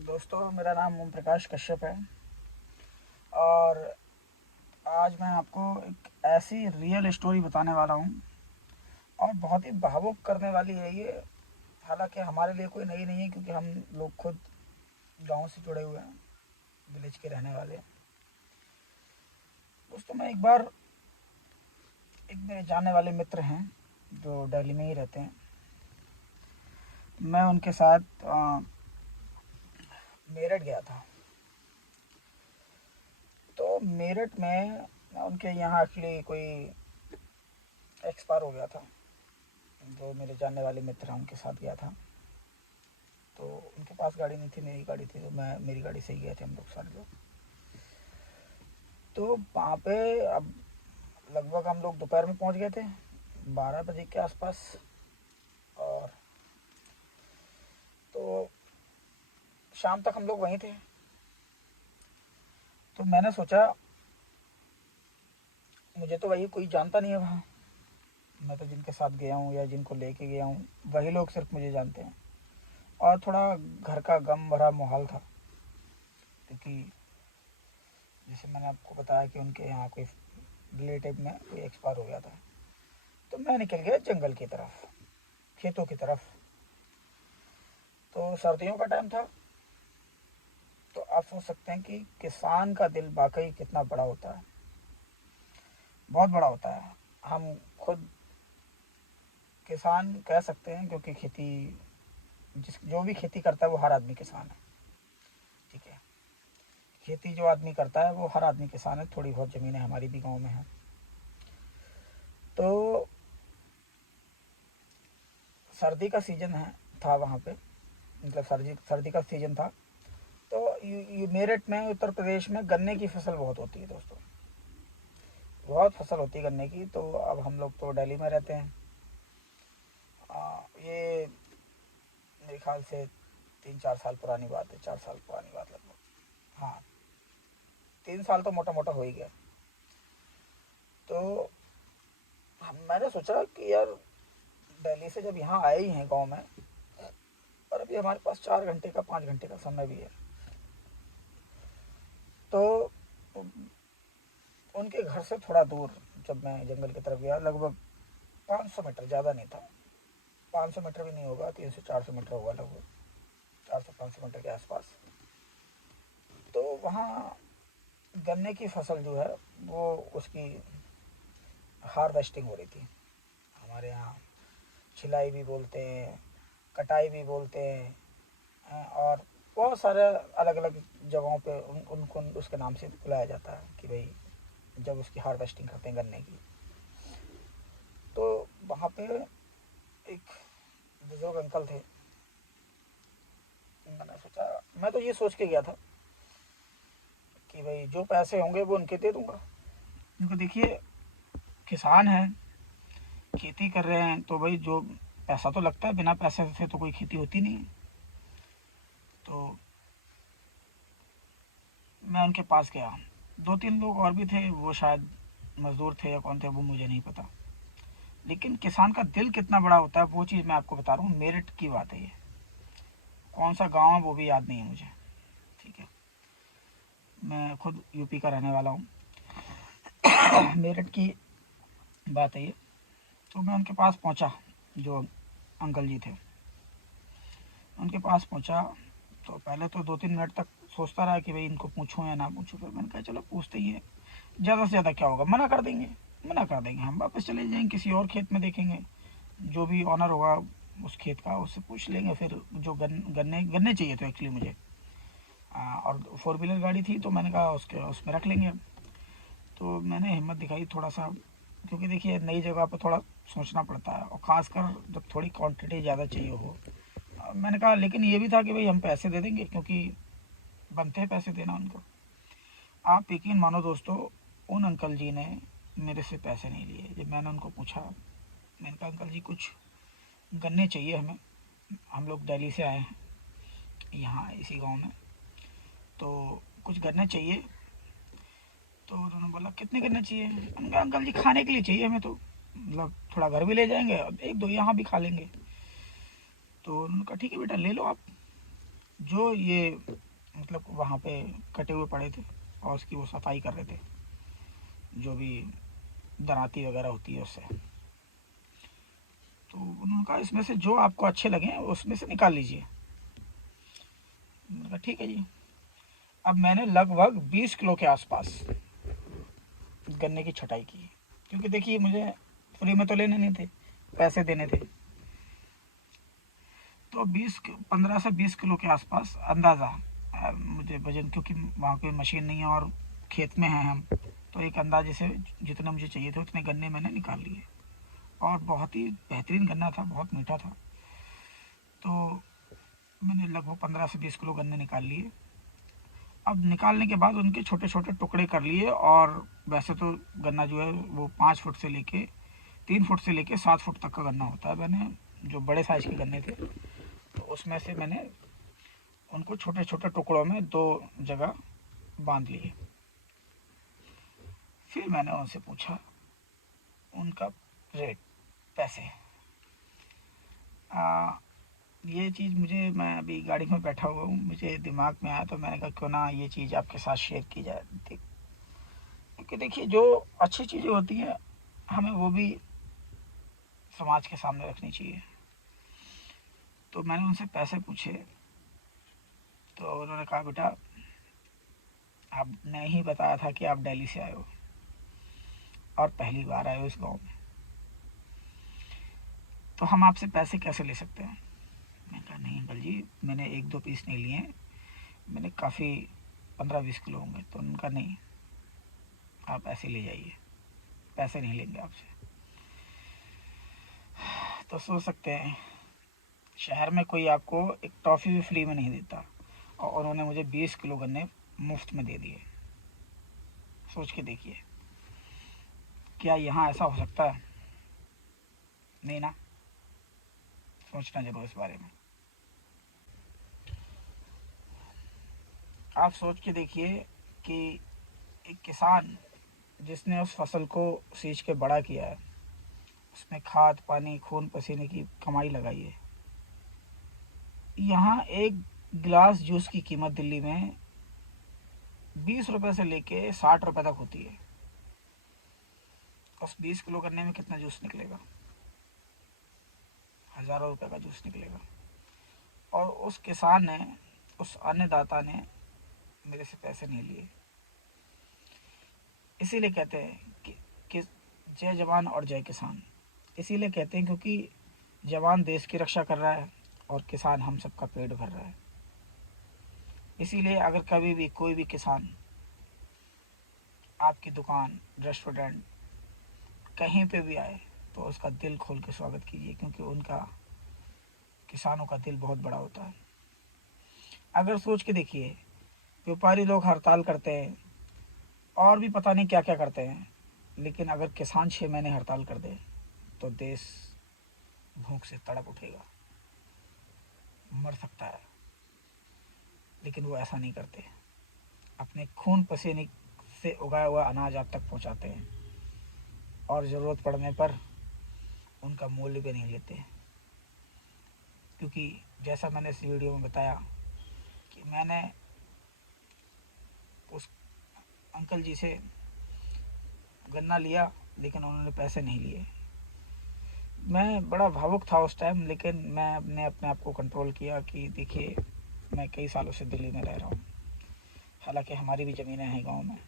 दोस्तों, मेरा नाम ओम प्रकाश कश्यप है और आज मैं आपको एक ऐसी रियल स्टोरी बताने वाला हूँ और बहुत ही भावुक करने वाली है ये। हालांकि हमारे लिए कोई नई नहीं है क्योंकि हम लोग खुद गांव से जुड़े हुए हैं, विलेज के रहने वाले हैं। दोस्तों, मैं एक मेरे जानने वाले मित्र हैं जो दिल्ली में ही रहते हैं। मैं उनके साथ मेरठ गया था। तो मेरठ में उनके यहाँ एक्चुअली कोई एक्सपायर हो गया था। जो मेरे जानने वाले मित्र हैं उनके साथ गया था। तो उनके पास गाड़ी नहीं थी, मेरी गाड़ी थी, तो मेरी गाड़ी से ही गए थे हम लोग सारे लोग। तो वहाँ पे अब लगभग हम लोग दोपहर में पहुँच गए थे, 12 बजे के आसपास। और तो शाम तक हम लोग वहीं थे। तो मैंने सोचा, मुझे तो वही कोई जानता नहीं है वहाँ। मैं तो जिनके साथ गया हूँ या जिनको लेके गया हूँ वही लोग सिर्फ मुझे जानते हैं। और थोड़ा घर का गम भरा माहौल था क्योंकि जैसे मैंने आपको बताया कि उनके यहाँ कोई रिलेटिव में कोई एक्सपायर हो गया था। तो मैं निकल गया जंगल की तरफ, खेतों की तरफ। तो सर्दियों का टाइम था। तो आप सोच सकते हैं कि किसान का दिल वाकई कितना बड़ा होता है, बहुत बड़ा होता है। हम खुद किसान कह सकते हैं क्योंकि जो भी खेती करता है वो हर आदमी किसान है। ठीक है, खेती जो आदमी करता है वो हर आदमी किसान है। थोड़ी बहुत ज़मीनें हमारी भी गांव में है। तो सर्दी का सीज़न था वहाँ पे, मतलब सर्दी का सीज़न था। तो मेरठ में, उत्तर प्रदेश में गन्ने की फसल बहुत होती है दोस्तों। बहुत फसल होती है गन्ने की। तो अब हम लोग तो दिल्ली में रहते हैं। ये मेरे ख्याल से 3-4 साल पुरानी बात है, 4 साल पुरानी बात लगभग। हाँ, 3 साल तो मोटा मोटा हो ही गया। तो मैंने सोचा कि यार, दिल्ली से जब यहाँ आए ही हैं गांव में, और अभी हमारे पास 4 घंटे का 5 घंटे का समय भी है। तो उनके घर से थोड़ा दूर जब मैं जंगल की तरफ गया, लगभग 500 मीटर, ज़्यादा नहीं था, 500 मीटर भी नहीं होगा, 300-400 मीटर होगा लगभग, 400-500 मीटर के आसपास। तो वहाँ गन्ने की फसल जो है वो उसकी हार्वेस्टिंग हो रही थी। हमारे यहाँ छिलाई भी बोलते हैं, कटाई भी बोलते हैं, और बहुत सारे अलग अलग जगहों पे उनको उसके नाम से बुलाया जाता है कि भाई जब उसकी हार्वेस्टिंग करते हैं गन्ने की। तो वहाँ पे एक बुजुर्ग अंकल थे। मैंने सोचा, मैं तो ये सोच के गया था कि भाई जो पैसे होंगे वो उनके दे दूंगा, क्योंकि देखिए, किसान हैं, खेती कर रहे हैं, तो भाई जो पैसा तो लगता है, बिना पैसे से तो कोई खेती होती नहीं है। तो मैं उनके पास गया। 2-3 लोग और भी थे, वो शायद मजदूर थे या कौन थे वो मुझे नहीं पता। लेकिन किसान का दिल कितना बड़ा होता है वो चीज़ मैं आपको बता रहा हूँ। मेरठ की बात है ये, कौन सा गांव है वो भी याद नहीं है मुझे। ठीक है, मैं खुद यूपी का रहने वाला हूँ। मेरठ की बात है ये। तो मैं उनके पास पहुँचा, जो अंकल जी थे, उनके पास पहुँचा। तो पहले तो 2-3 मिनट तक सोचता रहा कि भाई इनको पूछूं या ना पूछूं। फिर मैंने कहा चलो पूछते ही है, ज़्यादा से ज़्यादा क्या होगा, मना कर देंगे, हम वापस चले जाएंगे, किसी और खेत में देखेंगे, जो भी ऑनर होगा उस खेत का उससे पूछ लेंगे। फिर जो गन्ने गन्ने चाहिए तो एक्चुअली मुझे, और 4 व्हीलर गाड़ी थी, तो मैंने कहा उसके उसमें रख लेंगे। तो मैंने हिम्मत दिखाई थोड़ा सा, क्योंकि देखिए नई जगह पर थोड़ा सोचना पड़ता है, और ख़ासकर जब थोड़ी क्वांटिटी ज़्यादा चाहिए हो। मैंने कहा, लेकिन ये भी था कि भाई हम पैसे दे देंगे, क्योंकि बनते हैं पैसे देना उनको। आप यकीन मानो दोस्तों, उन अंकल जी ने मेरे से पैसे नहीं लिए। जब मैंने उनको पूछा, मैंने कहा अंकल जी कुछ गन्ने चाहिए हमें, हम लोग दिल्ली से आए हैं यहाँ इसी गांव में, तो कुछ गन्ने चाहिए। तो उन्होंने बोला कितने गन्ने चाहिए। मैंने कहा अंकल जी खाने के लिए चाहिए हमें, तो मतलब थोड़ा घर भी ले जाएंगे और एक दो यहाँ भी खा लेंगे। तो उन्होंने कहा ठीक है बेटा, ले लो आप। जो ये मतलब वहाँ पे कटे हुए पड़े थे और उसकी वो सफाई कर रहे थे, जो भी दराती वगैरह होती है उससे। तो उन्होंने कहा इसमें से जो आपको अच्छे लगे उसमें से निकाल लीजिए। मैंने कहा ठीक है जी। अब मैंने लगभग 20 किलो के आसपास गन्ने की छटाई की, क्योंकि देखिए मुझे फ्री में तो लेने नहीं थे, पैसे देने थे। तो 15 से 20 किलो के आसपास अंदाज़ा मुझे वजन, क्योंकि वहाँ कोई मशीन नहीं है और खेत में हैं हम, तो एक अंदाजे से जितने मुझे चाहिए थे उतने गन्ने मैंने निकाल लिए। और बहुत ही बेहतरीन गन्ना था, बहुत मीठा था। तो मैंने लगभग 15 से 20 किलो गन्ने निकाल लिए। अब निकालने के बाद उनके छोटे छोटे टुकड़े कर लिए, और वैसे तो गन्ना जो है वो 5 फुट से लेके 3 फुट से लेके 7 फुट तक का गन्ना होता है। मैंने जो बड़े साइज़ के गन्ने थे तो उसमें से मैंने उनको छोटे छोटे टुकड़ों में 2 जगह बांध लिए। फिर मैंने उनसे पूछा उनका रेट, पैसे। ये चीज़ मुझे, मैं अभी गाड़ी में बैठा हुआ हूँ, मुझे दिमाग में आया तो मैंने कहा क्यों ना ये चीज़ आपके साथ शेयर की जाए। क्योंकि देखिए जो अच्छी चीज़ें होती हैं हमें वो भी समाज के सामने रखनी चाहिए। तो मैंने उनसे पैसे पूछे तो उन्होंने कहा बेटा आपने ही बताया था कि आप दिल्ली से आए हो और पहली बार आए हो इस गांव में, तो हम आपसे पैसे कैसे ले सकते हैं। मैंने कहा नहीं अंकल जी, मैंने 1-2 पीस नहीं लिए, मैंने काफ़ी 15-20 किलो होंगे। तो उनका नहीं, आप ऐसे ले जाइए, पैसे नहीं लेंगे आपसे। तो सोच सकते हैं शहर में कोई आपको एक टॉफ़ी भी फ्री में नहीं देता, और उन्होंने मुझे 20 किलो गन्ने मुफ्त में दे दिए। सोच के देखिए, क्या यहाँ ऐसा हो सकता है? नहीं ना। सोचना जरूर इस बारे में। आप सोच के देखिए कि एक किसान जिसने उस फसल को सींच के बड़ा किया है, उसमें खाद पानी खून पसीने की कमाई लगाई है, यहाँ एक गिलास जूस की कीमत दिल्ली में 20 रुपए से लेके 60 रुपए तक होती है। उस 20 किलो गन्ने में कितना जूस निकलेगा? हज़ारों रुपए का जूस निकलेगा। और उस किसान ने, उस अन्नदाता ने मेरे से पैसे नहीं लिए। इसीलिए कहते हैं कि जय जवान और जय किसान। इसीलिए कहते हैं क्योंकि जवान देश की रक्षा कर रहा है और किसान हम सबका पेट भर रहा है। इसीलिए अगर कभी भी कोई भी किसान आपकी दुकान, रेस्टोरेंट, कहीं पे भी आए तो उसका दिल खोल के स्वागत कीजिए, क्योंकि उनका, किसानों का दिल बहुत बड़ा होता है। अगर सोच के देखिए, व्यापारी लोग हड़ताल करते हैं और भी पता नहीं क्या क्या करते हैं, लेकिन अगर किसान 6 महीने हड़ताल कर दे तो देश भूख से तड़प उठेगा, मर सकता है। लेकिन वो ऐसा नहीं करते, अपने खून पसीने से उगाया हुआ अनाज आप तक पहुंचाते हैं, और ज़रूरत पड़ने पर उनका मूल्य भी नहीं लेते। क्योंकि जैसा मैंने इस वीडियो में बताया कि मैंने उस अंकल जी से गन्ना लिया, लेकिन उन्होंने पैसे नहीं लिए। मैं बड़ा भावुक था उस टाइम, लेकिन मैंने अपने आप को कंट्रोल किया कि देखिए मैं कई सालों से दिल्ली में रह रहा हूँ, हालांकि हमारी भी ज़मीनें हैं गांव में,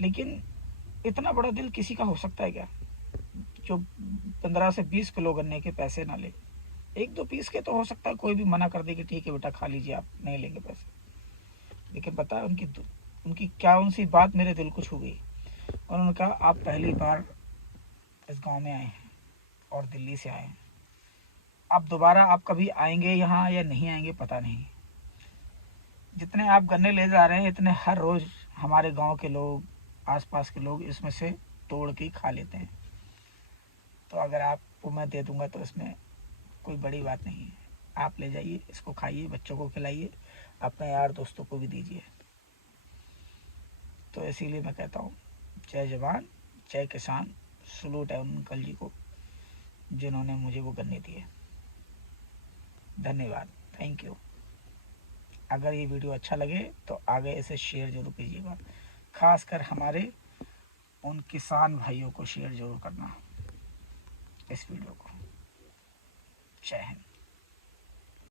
लेकिन इतना बड़ा दिल किसी का हो सकता है क्या जो 15 से 20 किलो गन्ने के पैसे ना ले। 1-2 पीस के तो हो सकता है कोई भी मना कर दे कि ठीक है बेटा खा लीजिए, आप नहीं लेंगे पैसे। लेकिन पता है उनकी क्या उनसी बात मेरे दिल को छू गई। उन्होंने कहा आप पहली बार इस गांव में आए हैं और दिल्ली से आए हैं, अब दोबारा आप कभी आएंगे यहाँ या नहीं आएंगे पता नहीं। जितने आप गन्ने ले जा रहे हैं इतने हर रोज़ हमारे गांव के लोग, आसपास के लोग इसमें से तोड़ के खा लेते हैं। तो अगर आपको मैं दे दूंगा तो इसमें कोई बड़ी बात नहीं है, आप ले जाइए, इसको खाइए, बच्चों को खिलाइए, अपने यार दोस्तों को भी दीजिए। तो इसीलिए मैं कहता हूँ जय जवान जय किसान। सलूट है उन अंकल जी को जिन्होंने मुझे वो गन्ने दिए। धन्यवाद, थैंक यू। अगर ये वीडियो अच्छा लगे तो आगे इसे शेयर जरूर कीजिएगा, खासकर हमारे उन किसान भाइयों को शेयर जरूर करना इस वीडियो को। जय हिंद।